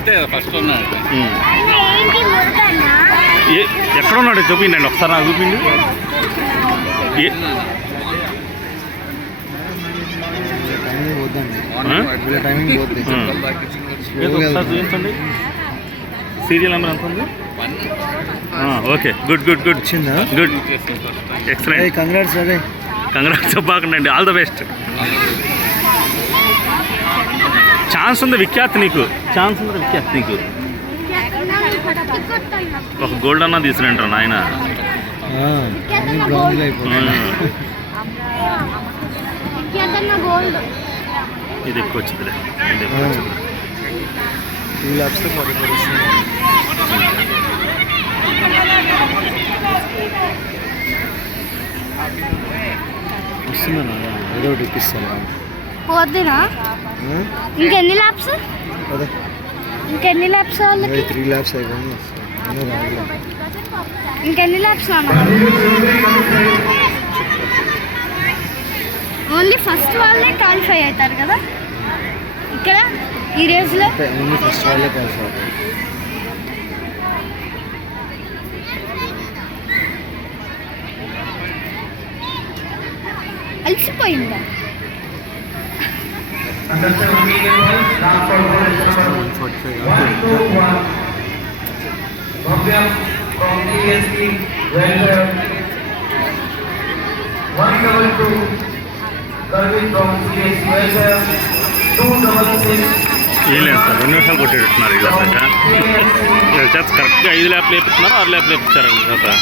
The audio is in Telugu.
అంతే ఫస్ట్ ఉన్నాడు. ఎక్కడ ఉన్నాడు చూపించండి ఒకసారి నాకు చూపిండి. చూపించండి సీరియల్ నెంబర్ ఎంత ఉంది? Okay good good good good excellent. Congrats చెప్పకండి. All the best. ఛాన్స్ ఉంది విఖ్యాత్ నీకు. ఒక గోల్డ్ అన్నా తీసుకురంటారు నాయన. ఇది ఎక్కువ వచ్చిందిలే. వస్తుందన్నా ఏదో ఒకటి ఇప్పిస్తాను. పోద్దునా ఇంకెన్ని ల్యాబ్స్? ఇంకెన్ని ల్యాబ్స్? 3 ల్యాబ్స్ అయిపోయింది. ఇంకెన్ని ల్యాబ్స్ అన్న? ఓన్లీ ఫస్ట్ వాళ్ళే క్వాలిఫై అవుతారు కదా ఇక్కడ ఈ రేస్లో? ఓన్లీ ఫస్ట్ వాళ్ళే క్వాలిఫై అవుతారు. అలసిపోయిందా? ఏం సార్ 2 నిమిషాలు కొట్టేట్టున్నారు ఇలా సార్. కరెక్ట్గా 5 ల్యాప్లు వేపిస్తున్నారు, 6 ల్యాప్లు వేపించారు సార్.